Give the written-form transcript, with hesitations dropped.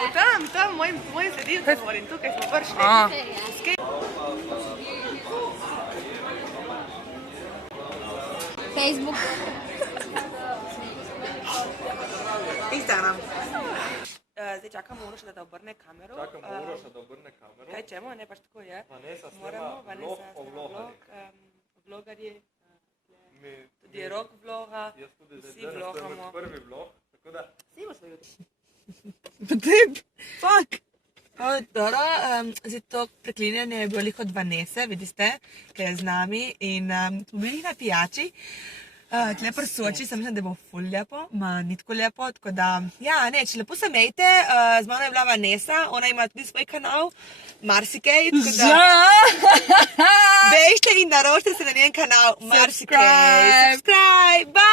Tam, mojim sledilcem govorim, tukaj smo prišli. Facebook. Instagram. Zdaj čakamo Uroša, da obrne kamero. Kaj čemo, ne pač tako je. Moramo, Vanessa vlog, vlogarji, tudi je Rok vloga, vsi vlogamo. Vsi bo svoj jutri. Fuck! Dobro, zdaj to preklinjanje je bilo liko od Vanese, vidite, ki je z nami in smo bili na pijači. Tle pri Soči sem mislim, da bo ful lepo, ni tako lepo, tako da, ja, če lepo se mejte, z mano je bila Vanesa, ona ima tudi svoj kanal, marsikaj, tako da, bežte in naročite se na njen kanal, marsikaj, subscribe, bye!